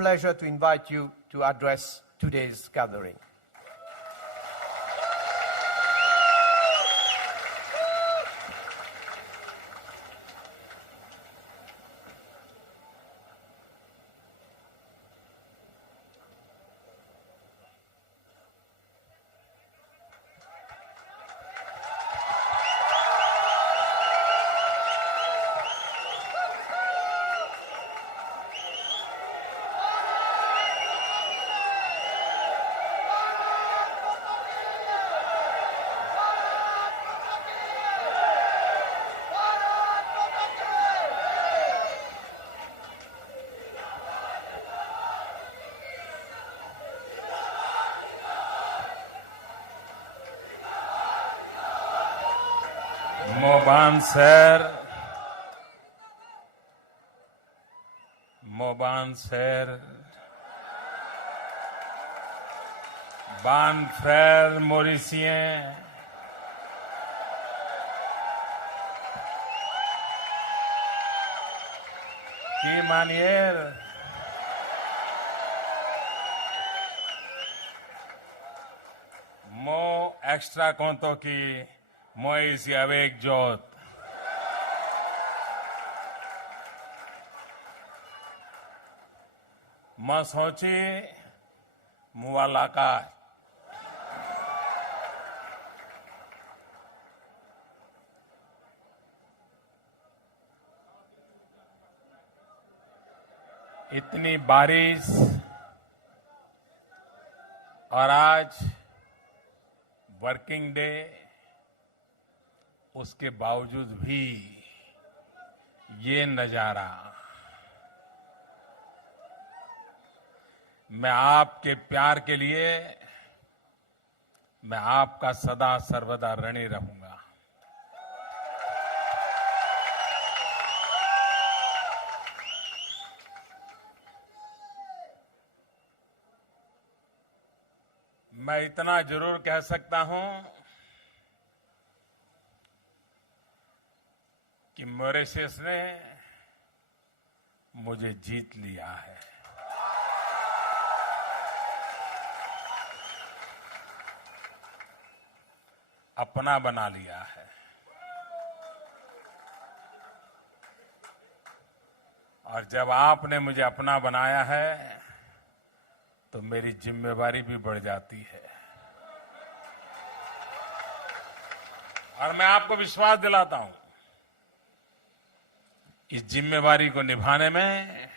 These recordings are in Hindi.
pleasure to invite you to address today's gathering. Mobanser, Ban frère Mauricien, qui manière Mo extra conto qui moi ici avec Jot. Masochi Mualaka. इतनी बारिश और आज वर्किंग डे, उसके बावजूद भी ये नजारा मैं आपके प्यार के लिए मैं आपका सदा सर्वदा ऋणी रहूंगा। मैं इतना जरूर कह सकता हूं कि मॉरिशस ने मुझे जीत लिया है। अपना बना लिया है। और जब आपने मुझे अपना बनाया है तो मेरी जिम्मेवारी भी बढ़ जाती है। और मैं आपको विश्वास दिलाता हूं, इस जिम्मेवारी को निभाने में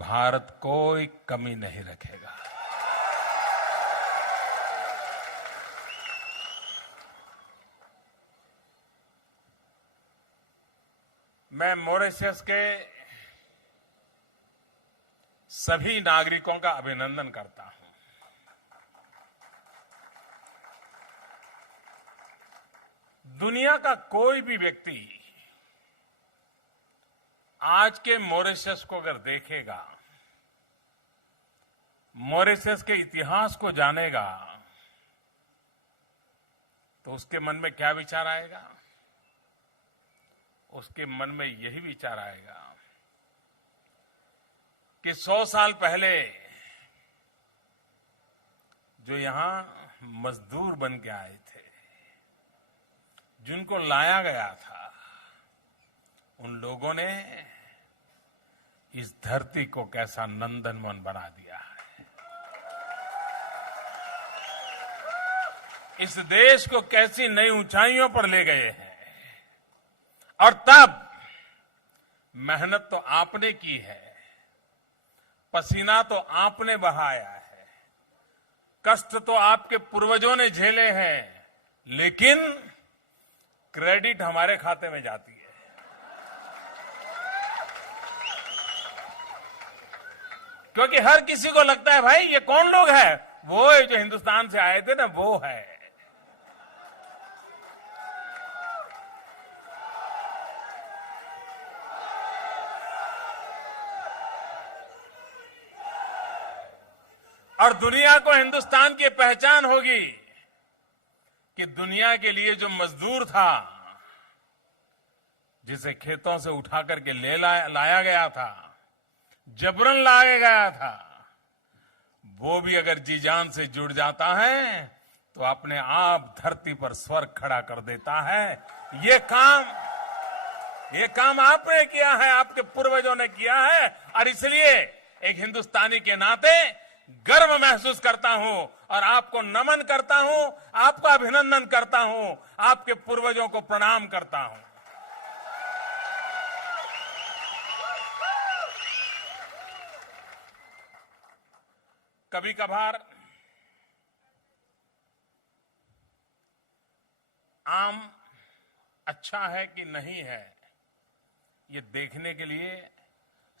भारत कोई कमी नहीं रखेगा। मैं मॉरिशस के सभी नागरिकों का अभिनंदन करता हूं। दुनिया का कोई भी व्यक्ति आज के मॉरिशस को अगर देखेगा, मॉरिशस के इतिहास को जानेगा, तो उसके मन में क्या विचार आएगा? उसके मन में यही विचार आएगा कि 100 साल पहले जो यहां मजदूर बन के आए थे, जिनको लाया गया था, उन लोगों ने इस धरती को कैसा नंदनवन बना दिया है। इस देश को कैसी नई ऊंचाइयों पर ले गए हैं। और तब मेहनत तो आपने की है, पसीना तो आपने बहाया है, कष्ट तो आपके पूर्वजों ने झेले हैं, लेकिन क्रेडिट हमारे खाते में जाती है। क्योंकि हर किसी को लगता है भाई ये कौन लोग हैं? वो जो हिंदुस्तान से आए थे ना, वो है। और दुनिया को हिंदुस्तान की पहचान होगी कि दुनिया के लिए जो मजदूर था, जिसे खेतों से उठा करके लाया गया था, जबरन लाया गया था, वो भी अगर जी जान से जुड़ जाता है तो अपने आप धरती पर स्वर्ग खड़ा कर देता है। ये काम आपने किया है, आपके पूर्वजों ने किया है, और इसलिए एक हिंदुस्तानी के नाते गर्व महसूस करता हूं और आपको नमन करता हूं, आपका अभिनंदन करता हूं, आपके पूर्वजों को प्रणाम करता हूं। कभी कभार आम अच्छा है कि नहीं है, ये देखने के लिए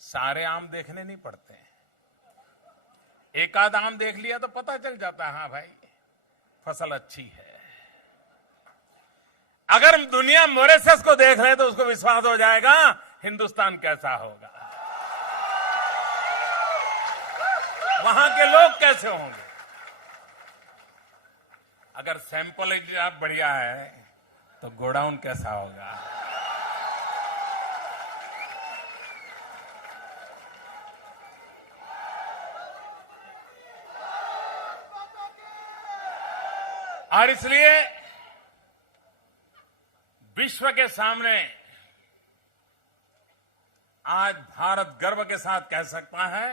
सारे आम देखने नहीं पड़ते हैं। एक आध आम देख लिया तो पता चल जाता है, हाँ भाई फसल अच्छी है। अगर दुनिया मॉरिशस को देख ले तो उसको विश्वास हो जाएगा हिंदुस्तान कैसा होगा, वहां के लोग कैसे होंगे। अगर सैंपल बढ़िया है तो गोडाउन कैसा होगा। और इसलिए विश्व के सामने आज भारत गर्व के साथ कह सकता है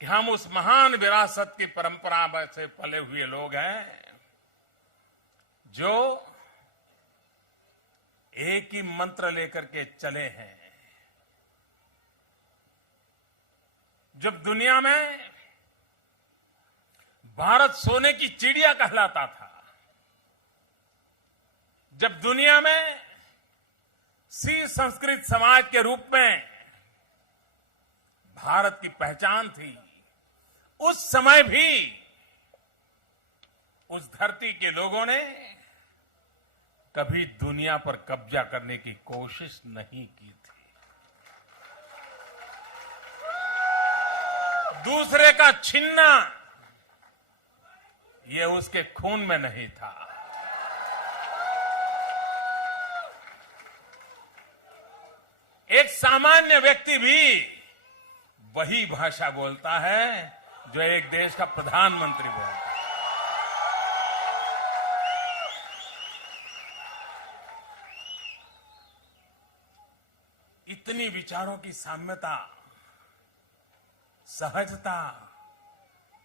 कि हम उस महान विरासत की परंपरा से पले हुए लोग हैं जो एक ही मंत्र लेकर के चले हैं। जब दुनिया में भारत सोने की चिड़िया कहलाता था, जब दुनिया में सी संस्कृत समाज के रूप में भारत की पहचान थी, उस समय भी उस धरती के लोगों ने कभी दुनिया पर कब्जा करने की कोशिश नहीं की थी। दूसरे का छीनना ये उसके खून में नहीं था। एक सामान्य व्यक्ति भी वही भाषा बोलता है जो एक देश का प्रधानमंत्री बोलता है। इतनी विचारों की साम्यता, सहजता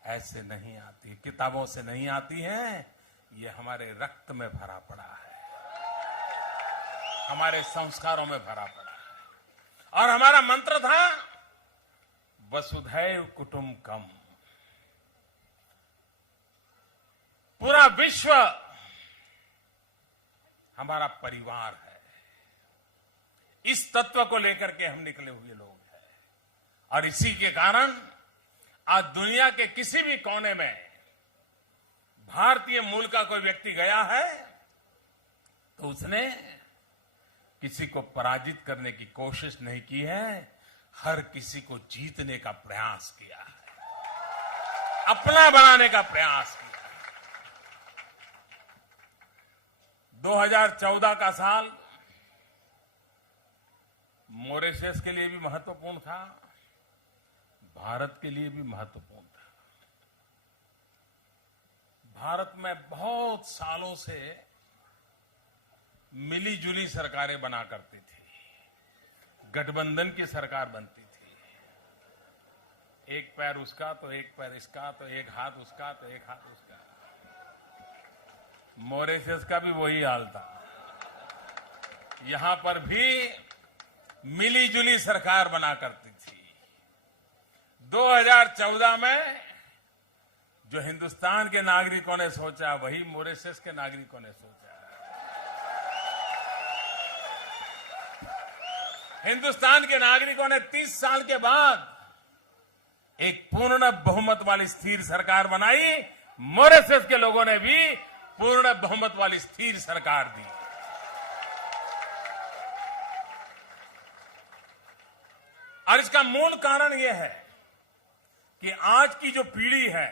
ऐसे नहीं आती, किताबों से नहीं आती है, ये हमारे रक्त में भरा पड़ा है, हमारे संस्कारों में भरा पड़ा है। और हमारा मंत्र था वसुधैव कुटुंबकम। पूरा विश्व हमारा परिवार है। इस तत्व को लेकर के हम निकले हुए लोग हैं और इसी के कारण आज दुनिया के किसी भी कोने में भारतीय मूल का कोई व्यक्ति गया है तो उसने किसी को पराजित करने की कोशिश नहीं की है, हर किसी को जीतने का प्रयास किया है, अपना बनाने का प्रयास किया है। 2014 का साल मॉरिशस के लिए भी महत्वपूर्ण था, भारत के लिए भी महत्वपूर्ण था। भारत में बहुत सालों से मिली जुली सरकारें बना करती थी, गठबंधन की सरकार बनती थी, एक पैर उसका तो एक पैर इसका, तो एक हाथ उसका तो एक हाथ उसका। मॉरिशस का भी वही हाल था। यहां पर भी मिली जुली सरकार बना करती थी। 2014 में जो हिंदुस्तान के नागरिकों ने सोचा वही मॉरिशस के नागरिकों ने सोचा। हिंदुस्तान के नागरिकों ने 30 साल के बाद एक पूर्ण बहुमत वाली स्थिर सरकार बनाई, मॉरिशस के लोगों ने भी पूर्ण बहुमत वाली स्थिर सरकार दी। और इसका मूल कारण यह है कि आज की जो पीढ़ी है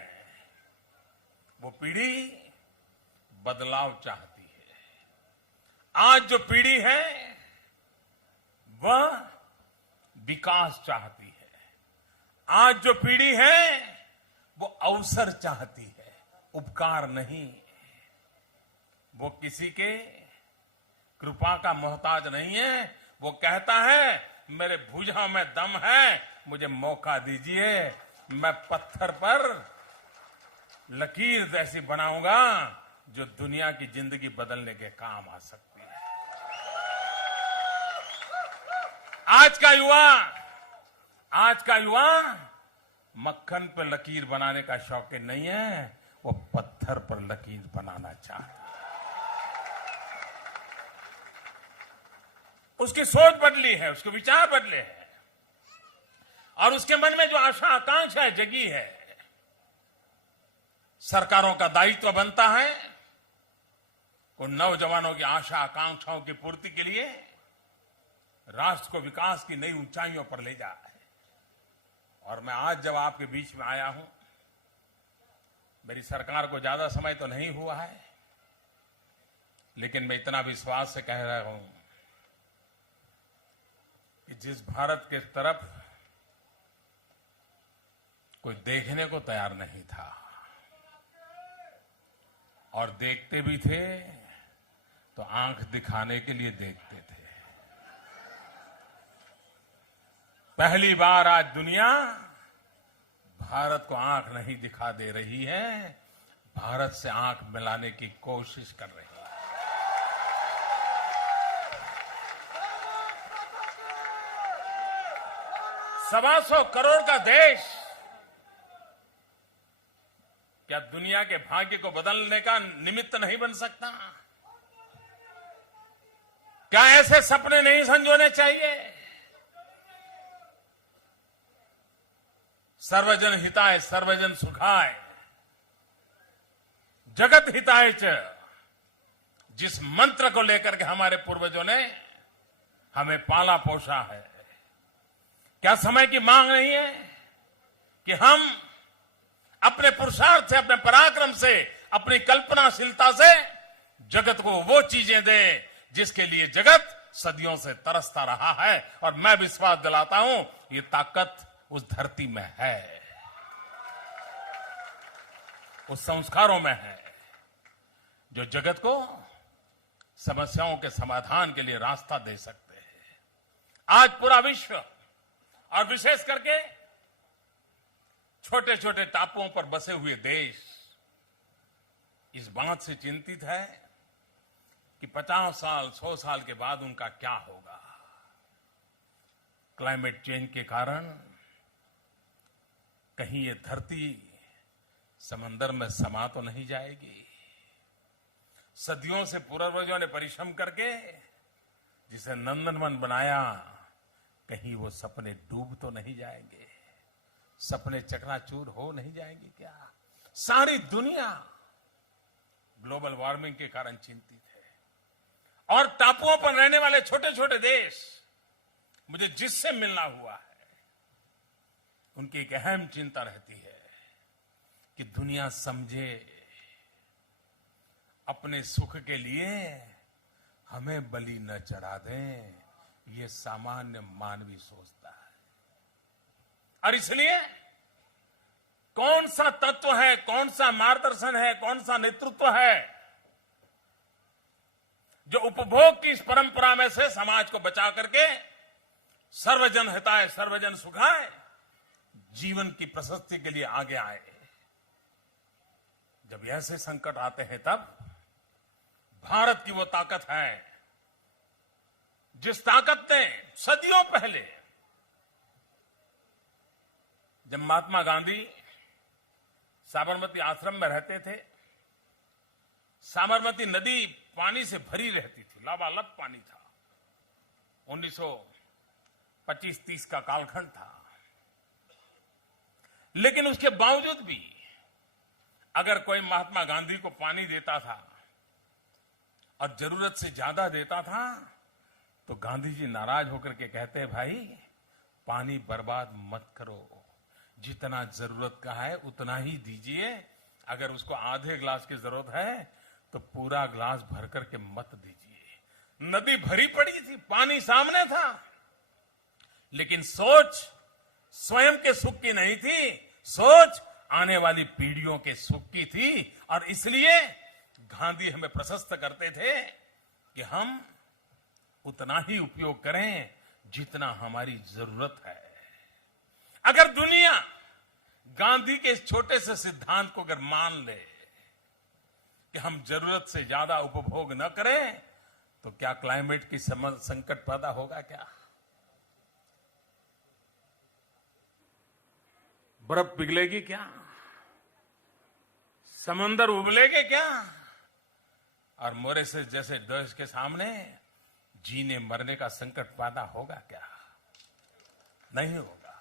वो पीढ़ी बदलाव चाहती है। आज जो पीढ़ी है वह विकास चाहती है। आज जो पीढ़ी है वो अवसर चाहती है, उपकार नहीं। वो किसी के कृपा का मोहताज नहीं है। वो कहता है मेरे भुजा में दम है, मुझे मौका दीजिए, मैं पत्थर पर लकीर जैसी बनाऊंगा जो दुनिया की जिंदगी बदलने के काम आ सकती है। आज का युवा मक्खन पर लकीर बनाने का शौकीन नहीं है, वो पत्थर पर लकीर बनाना चाहता है। उसकी सोच बदली है, उसके विचार बदले हैं और उसके मन में जो आशा आकांक्षा जगी है। सरकारों का दायित्व बनता है उन नौजवानों की आशा आकांक्षाओं की पूर्ति के लिए राष्ट्र को विकास की नई ऊंचाइयों पर ले जाए। और मैं आज जब आपके बीच में आया हूं, मेरी सरकार को ज्यादा समय तो नहीं हुआ है, लेकिन मैं इतना विश्वास से कह रहा हूं कि जिस भारत के तरफ कोई देखने को तैयार नहीं था और देखते भी थे तो आंख दिखाने के लिए देखते थे, पहली बार आज दुनिया भारत को आंख नहीं दिखा दे रही है, भारत से आंख मिलाने की कोशिश कर रही है। 125 करोड़ का देश क्या दुनिया के भाग्य को बदलने का निमित्त नहीं बन सकता? क्या ऐसे सपने नहीं संजोने चाहिए? सर्वजन हिताय सर्वजन सुखाय जगत हिताय च, जिस मंत्र को लेकर के हमारे पूर्वजों ने हमें पाला पोषा है, क्या समय की मांग नहीं है कि हम अपने पुरुषार्थ से, अपने पराक्रम से, अपनी कल्पनाशीलता से जगत को वो चीजें दें जिसके लिए जगत सदियों से तरसता रहा है? और मैं विश्वास दिलाता हूं ये ताकत उस धरती में है, उस संस्कारों में है जो जगत को समस्याओं के समाधान के लिए रास्ता दे सकते हैं। आज पूरा विश्व और विशेष करके छोटे छोटे टापुओं पर बसे हुए देश इस बात से चिंतित है कि 50 साल 100 साल के बाद उनका क्या होगा। क्लाइमेट चेंज के कारण कहीं ये धरती समंदर में समा तो नहीं जाएगी? सदियों से पूर्वजों ने परिश्रम करके जिसे नंदनवन बनाया, कहीं वो सपने डूब तो नहीं जाएंगे? सपने चकनाचूर हो नहीं जाएंगे क्या? सारी दुनिया ग्लोबल वार्मिंग के कारण चिंतित है और टापुओं पर रहने वाले छोटे छोटे देश, मुझे जिससे मिलना हुआ है, उनकी एक अहम चिंता रहती है कि दुनिया समझे अपने सुख के लिए हमें बलि न चढ़ा दें। ये सामान्य मानवीय सोचता है और इसलिए कौन सा तत्व है, कौन सा मार्गदर्शन है, कौन सा नेतृत्व है जो उपभोग की इस परंपरा में से समाज को बचा करके सर्वजन हिताय सर्वजन सुखाय जीवन की प्रशस्ति के लिए आगे आए? जब ऐसे संकट आते हैं तब भारत की वो ताकत है जिस ताकत ने सदियों पहले, जब महात्मा गांधी साबरमती आश्रम में रहते थे, साबरमती नदी पानी से भरी रहती थी, लबालब पानी था। 1925-30 का कालखंड था, लेकिन उसके बावजूद भी अगर कोई महात्मा गांधी को पानी देता था और जरूरत से ज्यादा देता था तो गांधी जी नाराज होकर के कहते हैं, भाई पानी बर्बाद मत करो, जितना जरूरत का है उतना ही दीजिए। अगर उसको आधे गिलास की जरूरत है तो पूरा गिलास भर करके मत दीजिए। नदी भरी पड़ी थी, पानी सामने था, लेकिन सोच स्वयं के सुख की नहीं थी, सोच आने वाली पीढ़ियों के सुख की थी। और इसलिए गांधी हमें प्रशस्त करते थे कि हम उतना ही उपयोग करें जितना हमारी जरूरत है। अगर दुनिया गांधी के इस छोटे से सिद्धांत को अगर मान ले कि हम जरूरत से ज्यादा उपभोग न करें, तो क्या क्लाइमेट की संकट पैदा होगा? क्या बर्फ पिघलेगी? क्या समंदर उबलेगे? क्या और मॉरिशस जैसे देश के सामने जीने मरने का संकट पैदा होगा? क्या नहीं होगा।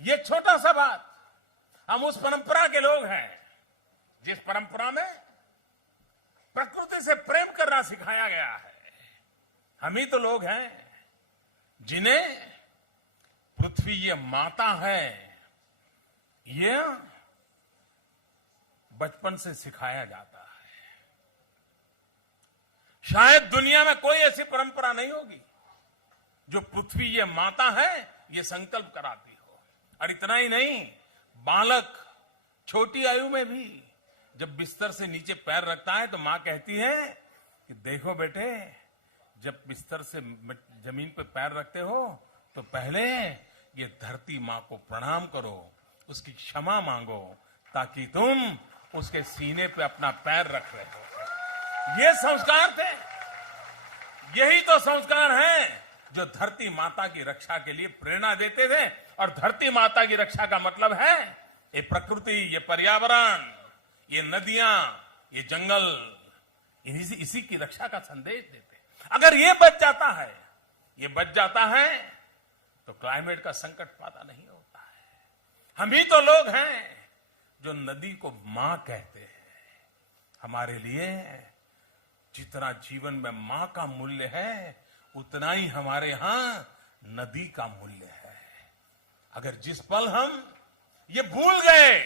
ये छोटा सा बात, हम उस परंपरा के लोग हैं जिस परंपरा में प्रकृति से प्रेम करना सिखाया गया है। हम ही तो लोग हैं जिन्हें पृथ्वी ये माता है, ये बचपन से सिखाया जाता है। शायद दुनिया में कोई ऐसी परंपरा नहीं होगी जो पृथ्वी ये माता है ये संकल्प कराती हो। और इतना ही नहीं, बालक छोटी आयु में भी जब बिस्तर से नीचे पैर रखता है तो मां कहती है कि देखो बेटे, जब बिस्तर से जमीन पर पैर रखते हो तो पहले ये धरती मां को प्रणाम करो, उसकी क्षमा मांगो, ताकि तुम उसके सीने पे अपना पैर रख रहे हो। ये संस्कार थे, यही तो संस्कार हैं जो धरती माता की रक्षा के लिए प्रेरणा देते थे। और धरती माता की रक्षा का मतलब है ये प्रकृति, ये पर्यावरण, ये नदियां, ये जंगल, इसी की रक्षा का संदेश देते। अगर ये बच जाता है तो क्लाइमेट का संकट पैदा नहीं होता है। हम ही तो लोग हैं जो नदी को मां कहते हैं। हमारे लिए जितना जीवन में मां का मूल्य है, उतना ही हमारे यहां नदी का मूल्य है। अगर जिस पल हम ये भूल गए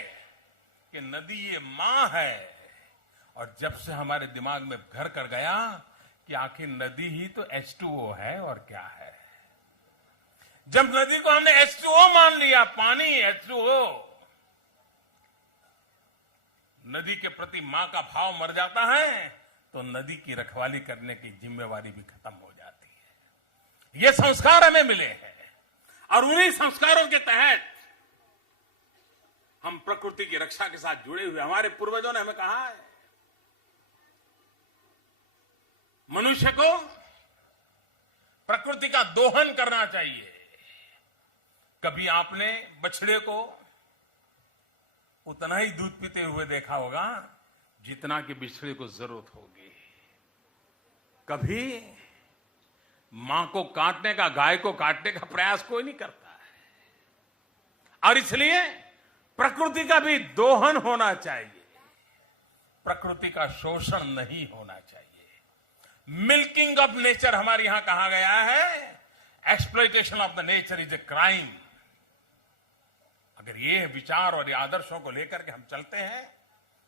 कि नदी ये मां है, और जब से हमारे दिमाग में घर कर गया कि आखिर नदी ही तो H2O है और क्या है, जब नदी को हमने H2O मान लिया, पानी H2O, नदी के प्रति मां का भाव मर जाता है तो नदी की रखवाली करने की जिम्मेवारी भी खत्म हो जाती है। ये संस्कार हमें मिले हैं और उन्हीं संस्कारों के तहत हम प्रकृति की रक्षा के साथ जुड़े हुए। हमारे पूर्वजों ने हमें कहा है, मनुष्य को प्रकृति का दोहन करना चाहिए। कभी आपने बछड़े को उतना ही दूध पीते हुए देखा होगा जितना कि बिछड़े को जरूरत होगी। कभी मां को काटने का, गाय को काटने का प्रयास कोई नहीं करता है। और इसलिए प्रकृति का भी दोहन होना चाहिए, प्रकृति का शोषण नहीं होना चाहिए। मिल्किंग ऑफ नेचर हमारे यहां कहा गया है, exploitation of the nature is a crime. अगर ये विचार और ये आदर्शों को लेकर के हम चलते हैं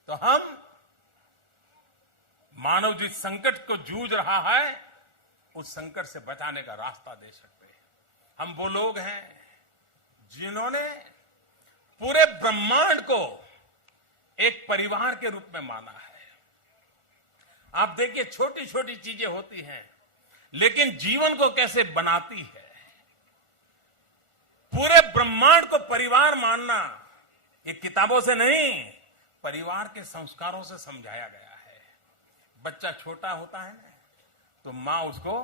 तो हम मानव जिस संकट को जूझ रहा है उस संकट से बचाने का रास्ता दे सकते हैं। हम वो लोग हैं जिन्होंने पूरे ब्रह्मांड को एक परिवार के रूप में माना है। आप देखिए, छोटी छोटी चीजें होती हैं लेकिन जीवन को कैसे बनाती है। पूरे ब्रह्मांड को परिवार मानना ये किताबों से नहीं, परिवार के संस्कारों से समझाया गया है। बच्चा छोटा होता है ना, तो मां उसको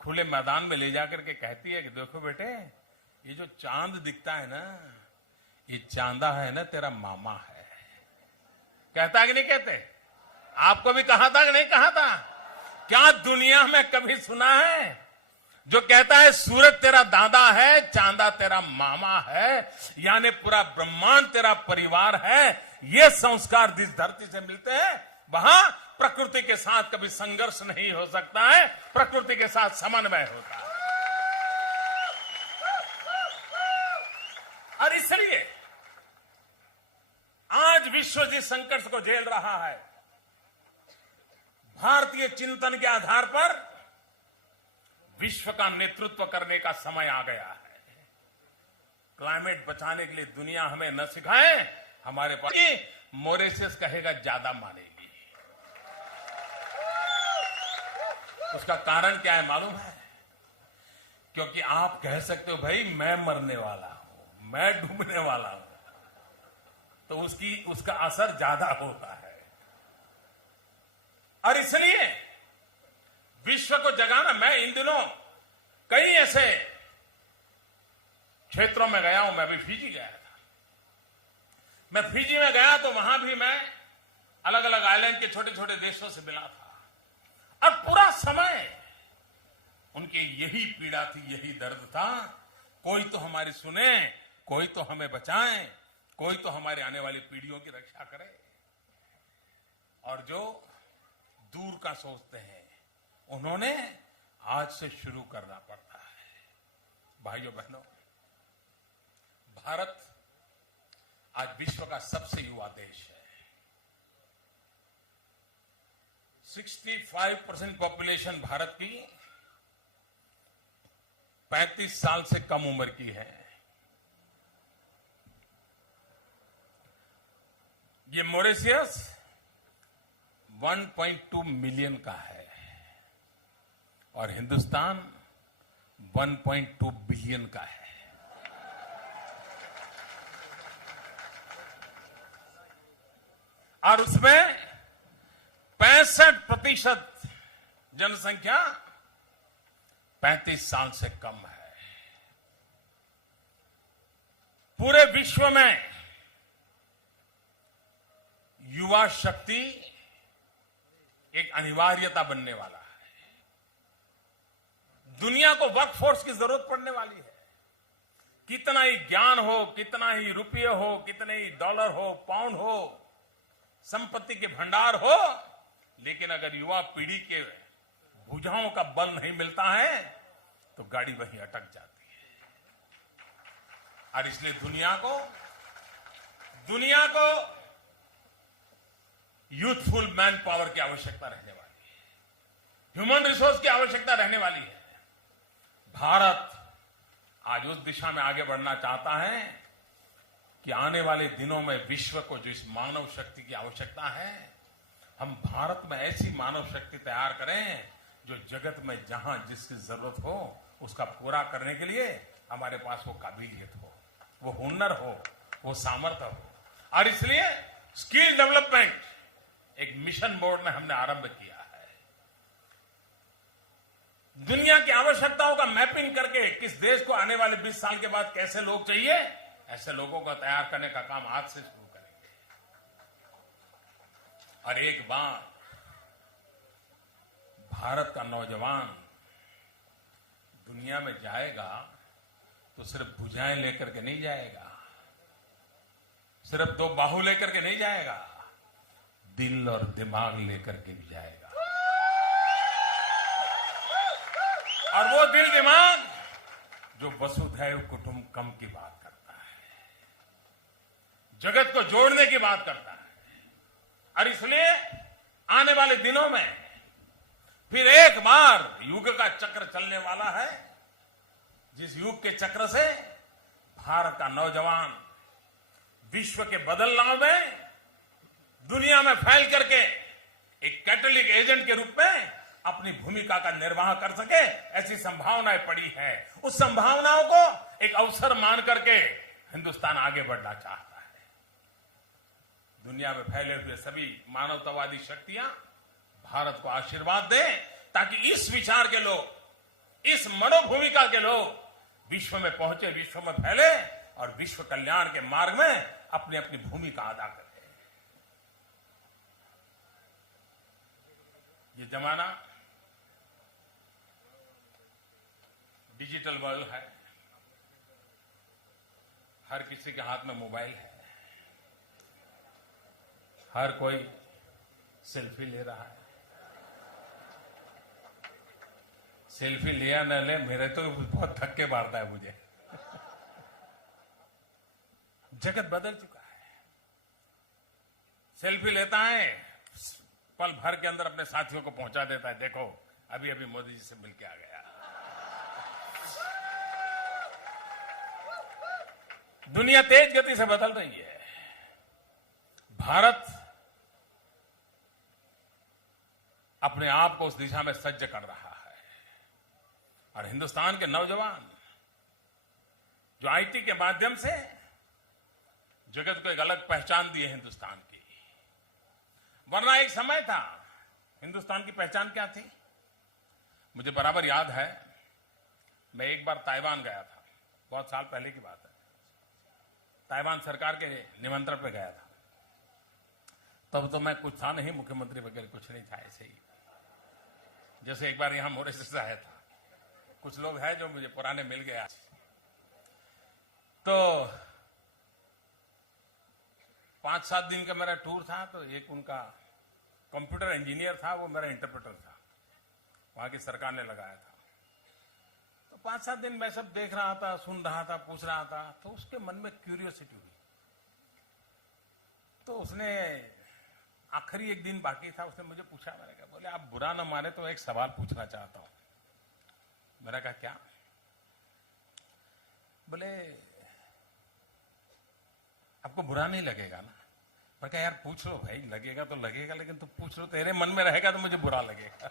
खुले मैदान में ले जाकर के कहती है कि देखो बेटे, ये जो चांद दिखता है ना, ये चांदा है ना तेरा मामा है। कहता है कि नहीं कहते? आपको भी कहा था कि नहीं कहा था? क्या दुनिया में कभी सुना है जो कहता है सूरज तेरा दादा है, चांदा तेरा मामा है, यानी पूरा ब्रह्मांड तेरा परिवार है। ये संस्कार जिस धरती से मिलते हैं वहां प्रकृति के साथ कभी संघर्ष नहीं हो सकता है, प्रकृति के साथ समन्वय होता है। और इसलिए आज विश्व जिस संकट को झेल रहा है, भारतीय चिंतन के आधार पर विश्व का नेतृत्व करने का समय आ गया है। क्लाइमेट बचाने के लिए दुनिया हमें न सिखाए, हमारे पास मॉरिशस कहेगा ज्यादा मानेगी। उसका कारण क्या है मालूम है? क्योंकि आप कह सकते हो भाई मैं मरने वाला हूं, मैं डूबने वाला हूं, तो उसका असर ज्यादा होता है। और इसलिए विश्व को जगाना, मैं इन दिनों कई ऐसे क्षेत्रों में गया हूं। मैं भी फिजी गया था। मैं फिजी में गया तो वहां भी मैं अलग अलग आइलैंड के छोटे छोटे देशों से मिला था, और पूरा समय उनकी यही पीड़ा थी, यही दर्द था, कोई तो हमारी सुने, कोई तो हमें बचाए, कोई तो हमारे आने वाली पीढ़ियों की रक्षा करे। और जो दूर का सोचते हैं उन्होंने आज से शुरू करना पड़ता है। भाइयों बहनों, भारत आज विश्व का सबसे युवा देश है। 65% पॉपुलेशन भारत की 35 साल से कम उम्र की है। ये मॉरिशस 1.2 मिलियन का है और हिंदुस्तान 1.2 बिलियन का है। और उसमें 65% जनसंख्या 35 साल से कम है। पूरे विश्व में युवा शक्ति एक अनिवार्यता बनने वाला है। दुनिया को वर्कफोर्स की जरूरत पड़ने वाली है। कितना ही ज्ञान हो, कितना ही रुपये हो, कितने ही डॉलर हो, पाउंड हो, संपत्ति के भंडार हो, लेकिन अगर युवा पीढ़ी के भुजाओं का बल नहीं मिलता है तो गाड़ी वहीं अटक जाती है। और इसलिए दुनिया को यूथफुल मैन पावर की आवश्यकता रहने वाली है, ह्यूमन रिसोर्स की आवश्यकता रहने वाली है। भारत आज उस दिशा में आगे बढ़ना चाहता है कि आने वाले दिनों में विश्व को जो इस मानव शक्ति की आवश्यकता है, हम भारत में ऐसी मानव शक्ति तैयार करें जो जगत में जहां जिसकी जरूरत हो उसका पूरा करने के लिए हमारे पास वो काबिलियत हो, वो हुनर हो, वो सामर्थ्य हो। और इसलिए स्किल डेवलपमेंट एक मिशन मोड में हमने आरंभ किया है। दुनिया की आवश्यकताओं का मैपिंग करके किस देश को आने वाले 20 साल के बाद कैसे लोग चाहिए, ऐसे लोगों को तैयार करने का काम आज से शुरू करेंगे। और एक बार भारत का नौजवान दुनिया में जाएगा तो सिर्फ भुजाएं लेकर के नहीं जाएगा, सिर्फ 2 बाहु लेकर के नहीं जाएगा, दिल और दिमाग लेकर के भी जाएगा। और वो दिल दिमाग जो वसुधैव कुटुंबकम की बात करता है, जगत को जोड़ने की बात करता है। और इसलिए आने वाले दिनों में फिर एक बार युग का चक्र चलने वाला है, जिस युग के चक्र से भारत का नौजवान विश्व के बदलाव में दुनिया में फैल करके एक कैटलिक एजेंट के रूप में अपनी भूमिका का निर्वाह कर सके, ऐसी संभावनाएं पड़ी है। उस संभावनाओं को एक अवसर मान करके हिंदुस्तान आगे बढ़ना चाहता है। दुनिया में फैले हुए सभी मानवतावादी शक्तियां भारत को आशीर्वाद दें, ताकि इस विचार के लोग, इस मनोभूमिका के लोग विश्व में पहुंचे, विश्व में फैले और विश्व कल्याण के मार्ग में अपनी अपनी भूमिका अदा करें। ये जमाना डिजिटल वर्ल्ड है, हर किसी के हाथ में मोबाइल है, हर कोई सेल्फी ले रहा है। सेल्फी लिया न ले, मेरे तो बहुत धक्के मारता है मुझे। जगत बदल चुका है। सेल्फी लेता है, पल भर के अंदर अपने साथियों को पहुंचा देता है, देखो अभी अभी मोदी जी से मिलके आ गया। दुनिया तेज गति से बदल रही है। भारत अपने आप को उस दिशा में सज्ज कर रहा है और हिंदुस्तान के नौजवान जो आईटी के माध्यम से जगत को एक अलग पहचान दी है हिंदुस्तान की। वरना एक समय था, हिंदुस्तान की पहचान क्या थी? मुझे बराबर याद है, मैं एक बार ताइवान गया था, बहुत साल पहले की बात है। ताइवान सरकार के निमंत्रण पे गया था। तब तो मैं कुछ था नहीं, मुख्यमंत्री वगैरह कुछ नहीं था, ऐसे ही जैसे एक बार यहां मॉरिशस आया था। कुछ लोग हैं जो मुझे पुराने मिल गए आज। तो 5-7 दिन का मेरा टूर था। तो एक उनका कंप्यूटर इंजीनियर था, वो मेरा इंटरप्रेटर था, वहां की सरकार ने लगाया था। तो 5-7 दिन मैं सब देख रहा था, सुन रहा था, पूछ रहा था। तो उसके मन में क्यूरियोसिटी हुई। तो उसने आखिरी एक दिन बाकी था, उसने मुझे पूछा, मैंने कहा, बोले आप बुरा ना माने तो एक सवाल पूछना चाहता हूं। मैंने कहा क्या? बोले आपको बुरा नहीं लगेगा ना? मैं कहा यार पूछ लो भाई, लगेगा तो लगेगा, लेकिन तुम पूछ लो, तेरे मन में रहेगा तो मुझे बुरा लगेगा।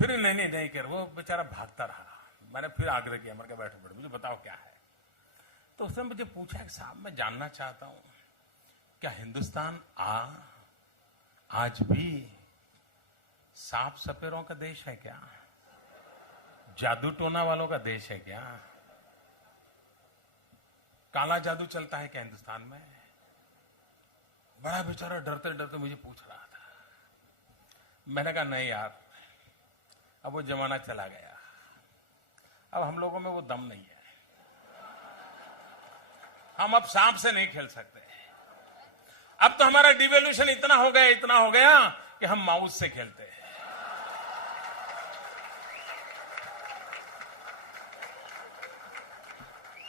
फिर नहीं कर, वो बेचारा भागता रहा। मैंने फिर आग्रह किया, मैंने कहा बैठो, मुझे बताओ क्या है। तो उसने मुझे पूछा कि साहब मैं जानना चाहता हूं, क्या हिंदुस्तान आज भी सांप सपेरों का देश है क्या? जादू टोना वालों का देश है क्या? काला जादू चलता है क्या हिंदुस्तान में? बड़ा बेचारा डरते डरते मुझे पूछ रहा था। मैंने कहा नहीं यार, अब वो जमाना चला गया, अब हम लोगों में वो दम नहीं है। हम अब सांप से नहीं खेल सकते। अब तो हमारा डिवोल्यूशन इतना हो गया कि हम माउस से खेलते हैं।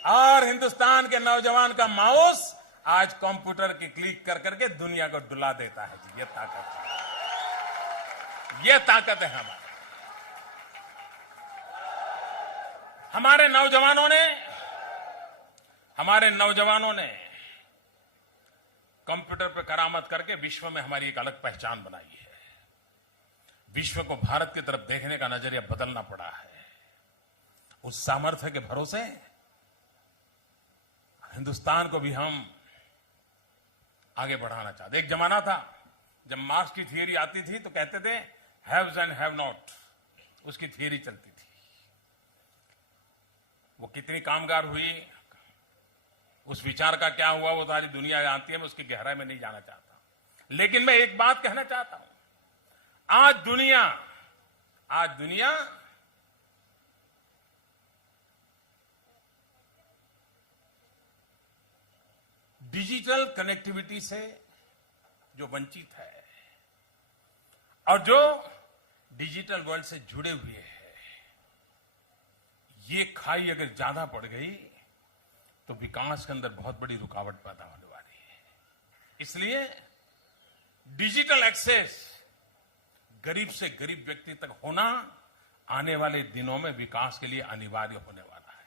और हिंदुस्तान के नौजवान का माउस आज कंप्यूटर की क्लिक कर करके दुनिया को डुला देता है जी। ये ताकत है, ये ताकत है हमारी। हमारे नौजवानों ने कंप्यूटर पर करामत करके विश्व में हमारी एक अलग पहचान बनाई है। विश्व को भारत की तरफ देखने का नजरिया बदलना पड़ा है। उस सामर्थ्य के भरोसे हिंदुस्तान को भी हम आगे बढ़ाना चाहते। एक जमाना था जब मार्क्स की थियरी आती थी तो कहते थे हैव्स एंड हैव नॉट, उसकी थियरी चलती थी। वो कितनी कामगार हुई, उस विचार का क्या हुआ, वो सारी दुनिया जानती है। मैं उसकी गहराई में नहीं जाना चाहता, लेकिन मैं एक बात कहना चाहता हूं। आज दुनिया डिजिटल कनेक्टिविटी से जो वंचित है और जो डिजिटल वर्ल्ड से जुड़े हुए हैं, ये खाई अगर ज्यादा पड़ गई तो विकास के अंदर बहुत बड़ी रुकावट पैदा होने वाली है। इसलिए डिजिटल एक्सेस गरीब से गरीब व्यक्ति तक होना आने वाले दिनों में विकास के लिए अनिवार्य होने वाला है।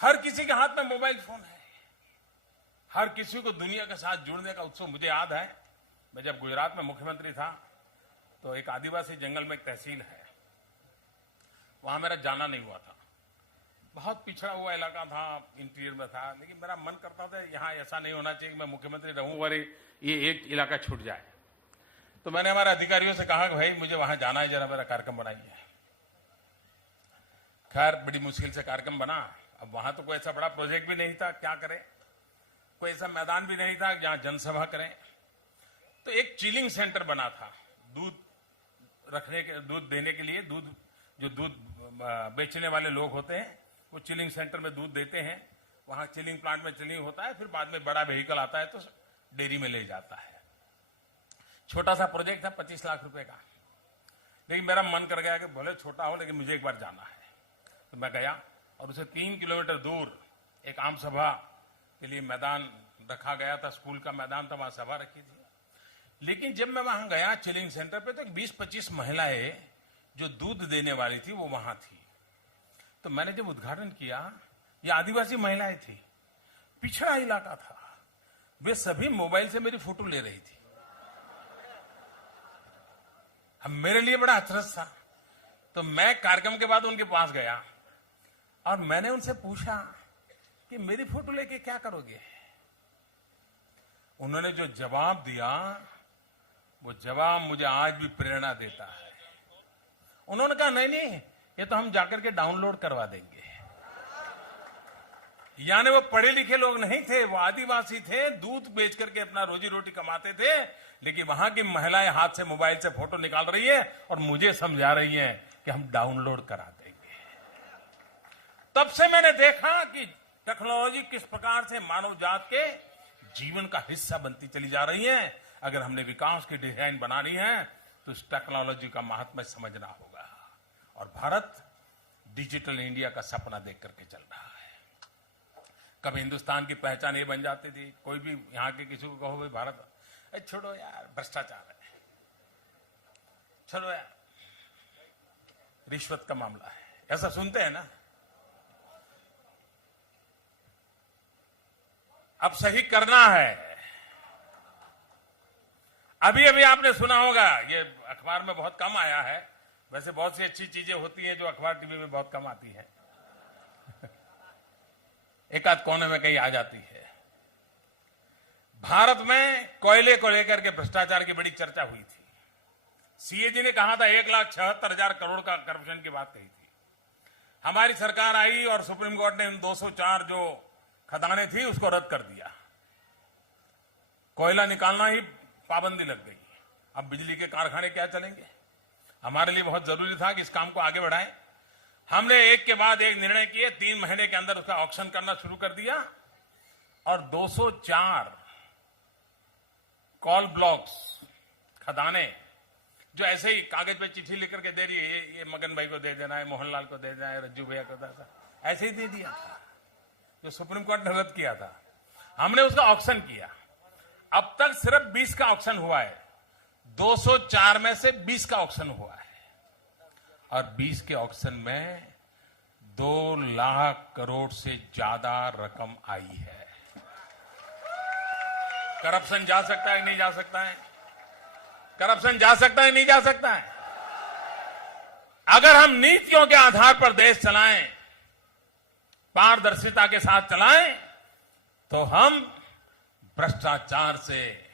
हर किसी के हाथ में मोबाइल फोन है, हर किसी को दुनिया के साथ जुड़ने का उत्सव। मुझे याद है, मैं जब गुजरात में मुख्यमंत्री था तो एक आदिवासी जंगल में एक तहसील है, वहां मेरा जाना नहीं हुआ था। बहुत पिछड़ा हुआ इलाका था, इंटीरियर में था, लेकिन मेरा मन करता था यहां ऐसा नहीं होना चाहिए कि मैं मुख्यमंत्री रहूं और ये एक इलाका छूट जाए। तो मैंने हमारे अधिकारियों से कहा कि भाई मुझे वहां जाना है, जरा मेरा कार्यक्रम बनाइए। खैर बड़ी मुश्किल से कार्यक्रम बना। अब वहां तो कोई ऐसा बड़ा प्रोजेक्ट भी नहीं था, क्या करें, कोई ऐसा मैदान भी नहीं था जहां जनसभा करें। तो एक चिलिंग सेंटर बना था, दूध देने के लिए। जो दूध बेचने वाले लोग होते हैं वो चिलिंग सेंटर में दूध देते हैं, वहां चिलिंग प्लांट में चिलिंग होता है, फिर बाद में बड़ा व्हीकल आता है तो डेयरी में ले जाता है। छोटा सा प्रोजेक्ट था, 25 लाख रुपए का। लेकिन मेरा मन कर गया कि भले छोटा हो लेकिन मुझे एक बार जाना है। तो मैं गया और उसे 3 किलोमीटर दूर एक आम सभा के लिए मैदान रखा गया था, स्कूल का मैदान था, वहां सभा रखी थी। लेकिन जब मैं वहां गया चिलिंग सेंटर पे तो 20-25 महिलाएं जो दूध देने वाली थी वो वहां थी। तो मैंने जब उद्घाटन किया, ये आदिवासी महिलाएं थी, पिछड़ा इलाका था, वे सभी मोबाइल से मेरी फोटो ले रही थी। अब मेरे लिए बड़ा अचरज था, तो मैं कार्यक्रम के बाद उनके पास गया और मैंने उनसे पूछा कि मेरी फोटो लेके क्या करोगे। उन्होंने जो जवाब दिया, वो जवाब मुझे आज भी प्रेरणा देता है। उन्होंने कहा नहीं, ये तो हम जाकर के डाउनलोड करवा देंगे। यानी वो पढ़े लिखे लोग नहीं थे, वो आदिवासी थे, दूध बेच करके अपना रोजी रोटी कमाते थे, लेकिन वहां की महिलाएं हाथ से मोबाइल से फोटो निकाल रही है और मुझे समझा रही हैं कि हम डाउनलोड करा देंगे। तब से मैंने देखा कि टेक्नोलॉजी किस प्रकार से मानव जात के जीवन का हिस्सा बनती चली जा रही है। अगर हमने विकास की डिजाइन बनानी है तो इस टेक्नोलॉजी का महात्म्य समझना होगा। और भारत डिजिटल इंडिया का सपना देख करके चल रहा है। कभी हिंदुस्तान की पहचान ये बन जाती थी, कोई भी यहां के किसी को कहो भाई भारत, छोड़ो यार भ्रष्टाचार है, चलो यार रिश्वत का मामला है, ऐसा सुनते हैं ना। अब सही करना है। अभी अभी आपने सुना होगा, ये अखबार में बहुत कम आया है, वैसे बहुत सी अच्छी चीजें होती हैं जो अखबार टीवी में बहुत कम आती है एक आध कोने में कहीं आ जाती है। भारत में कोयले को लेकर के भ्रष्टाचार की बड़ी चर्चा हुई थी। सीएजी ने कहा था 1,76,000 करोड़ का करप्शन की बात कही थी। हमारी सरकार आई और सुप्रीम कोर्ट ने 204 जो खदानें थी उसको रद्द कर दिया। कोयला निकालना ही पाबंदी लग गई। अब बिजली के कारखाने क्या चलेंगे। हमारे लिए बहुत जरूरी था कि इस काम को आगे बढ़ाएं। हमने एक के बाद एक निर्णय किए, 3 महीने के अंदर उसका ऑक्शन करना शुरू कर दिया और 204 कॉल ब्लॉक्स, खदाने जो ऐसे ही कागज पे चिट्ठी लेकर के दे रही है, ये मगन भाई को दे देना है, मोहनलाल को दे देना है, रज्जू भैया को दे देना, ऐसे ही दे दिया था, जो सुप्रीम कोर्ट ने रद्द किया था। हमने उसका ऑक्शन किया। अब तक सिर्फ 20 का ऑक्शन हुआ है। 204 में से 20 का ऑक्शन हुआ है और 20 के ऑक्शन में 2 लाख करोड़ से ज्यादा रकम आई है। करप्शन जा सकता है नहीं जा सकता है? करप्शन जा सकता है नहीं जा सकता है? अगर हम नीतियों के आधार पर देश चलाएं, पारदर्शिता के साथ चलाएं, तो हम भ्रष्टाचार से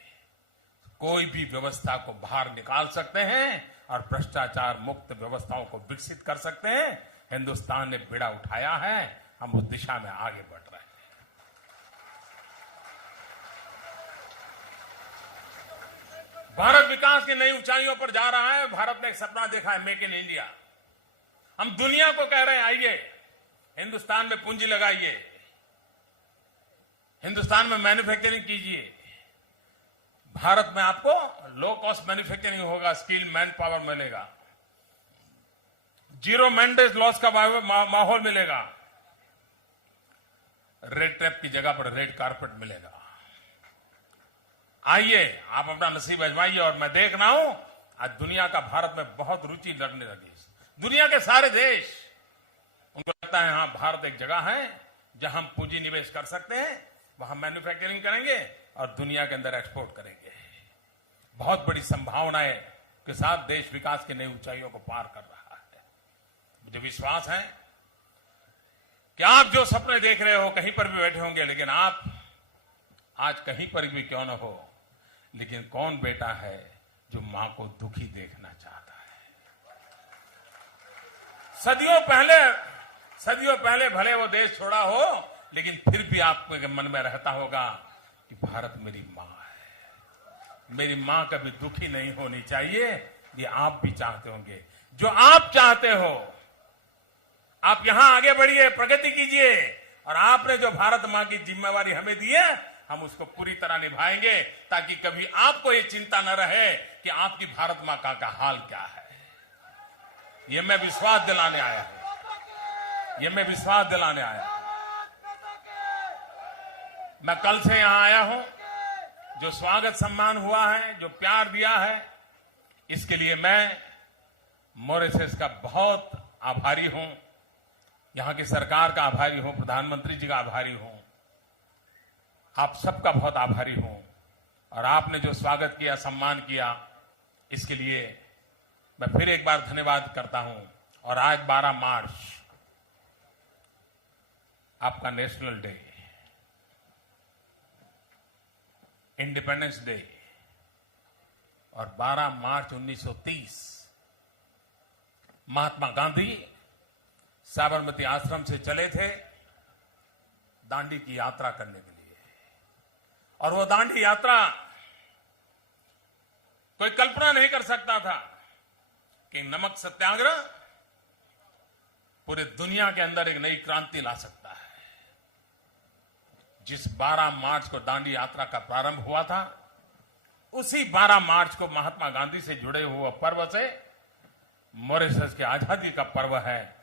कोई भी व्यवस्था को बाहर निकाल सकते हैं और भ्रष्टाचार मुक्त व्यवस्थाओं को विकसित कर सकते हैं। हिंदुस्तान ने बेड़ा उठाया है, हम उस दिशा में आगे बढ़ रहे हैं। भारत विकास की नई ऊंचाइयों पर जा रहा है। भारत ने एक सपना देखा है, मेक इन इंडिया। हम दुनिया को कह रहे हैं आइए हिंदुस्तान में पूंजी लगाइए, हिंदुस्तान में मैन्युफैक्चरिंग कीजिए। भारत में आपको लो कॉस्ट मैन्युफैक्चरिंग होगा, स्किल मैन पावर मिलेगा, जीरो मेंटेनेंस लॉस का माहौल मिलेगा, रेड टेप की जगह पर रेड कारपेट मिलेगा। आइए आप अपना नसीब आजमाइए। और मैं देख रहा हूं आज दुनिया का भारत में बहुत रुचि लड़ने लगी। दुनिया के सारे देश, उनको लगता है हाँ भारत एक जगह है जहां हम पूंजी निवेश कर सकते हैं, वहां मैन्युफैक्चरिंग करेंगे और दुनिया के अंदर एक्सपोर्ट करेंगे। बहुत बड़ी संभावनाएं के साथ देश विकास की नई ऊंचाइयों को पार कर रहा है। मुझे विश्वास है कि आप जो सपने देख रहे हो कहीं पर भी बैठे होंगे, लेकिन आप आज कहीं पर भी क्यों न हो, लेकिन कौन बेटा है जो मां को दुखी देखना चाहता है। सदियों पहले भले वो देश छोड़ा हो, लेकिन फिर भी आपके मन में रहता होगा कि भारत मेरी मां है, मेरी मां कभी दुखी नहीं होनी चाहिए। ये आप भी चाहते होंगे। जो आप चाहते हो, आप यहां आगे बढ़िए, प्रगति कीजिए और आपने जो भारत मां की जिम्मेवारी हमें दी है, हम उसको पूरी तरह निभाएंगे ताकि कभी आपको ये चिंता न रहे कि आपकी भारत मां का हाल क्या है। ये मैं विश्वास दिलाने आया हूं। मैं कल से यहां आया हूं। जो स्वागत सम्मान हुआ है, जो प्यार दिया है, इसके लिए मैं मॉरिशस का बहुत आभारी हूं। यहां की सरकार का आभारी हूं, प्रधानमंत्री जी का आभारी हूं, आप सबका बहुत आभारी हूं। और आपने जो स्वागत किया, सम्मान किया, इसके लिए मैं फिर एक बार धन्यवाद करता हूं। और आज 12 मार्च आपका नेशनल डे, इंडिपेंडेंस डे, और 12 मार्च 1930 महात्मा गांधी साबरमती आश्रम से चले थे दांडी की यात्रा करने के लिए। और वो दांडी यात्रा कोई कल्पना नहीं कर सकता था कि नमक सत्याग्रह पूरी दुनिया के अंदर एक नई क्रांति ला सकता है। जिस 12 मार्च को दांडी यात्रा का प्रारंभ हुआ था, उसी 12 मार्च को महात्मा गांधी से जुड़े हुए पर्व से मॉरिशस की आजादी का पर्व है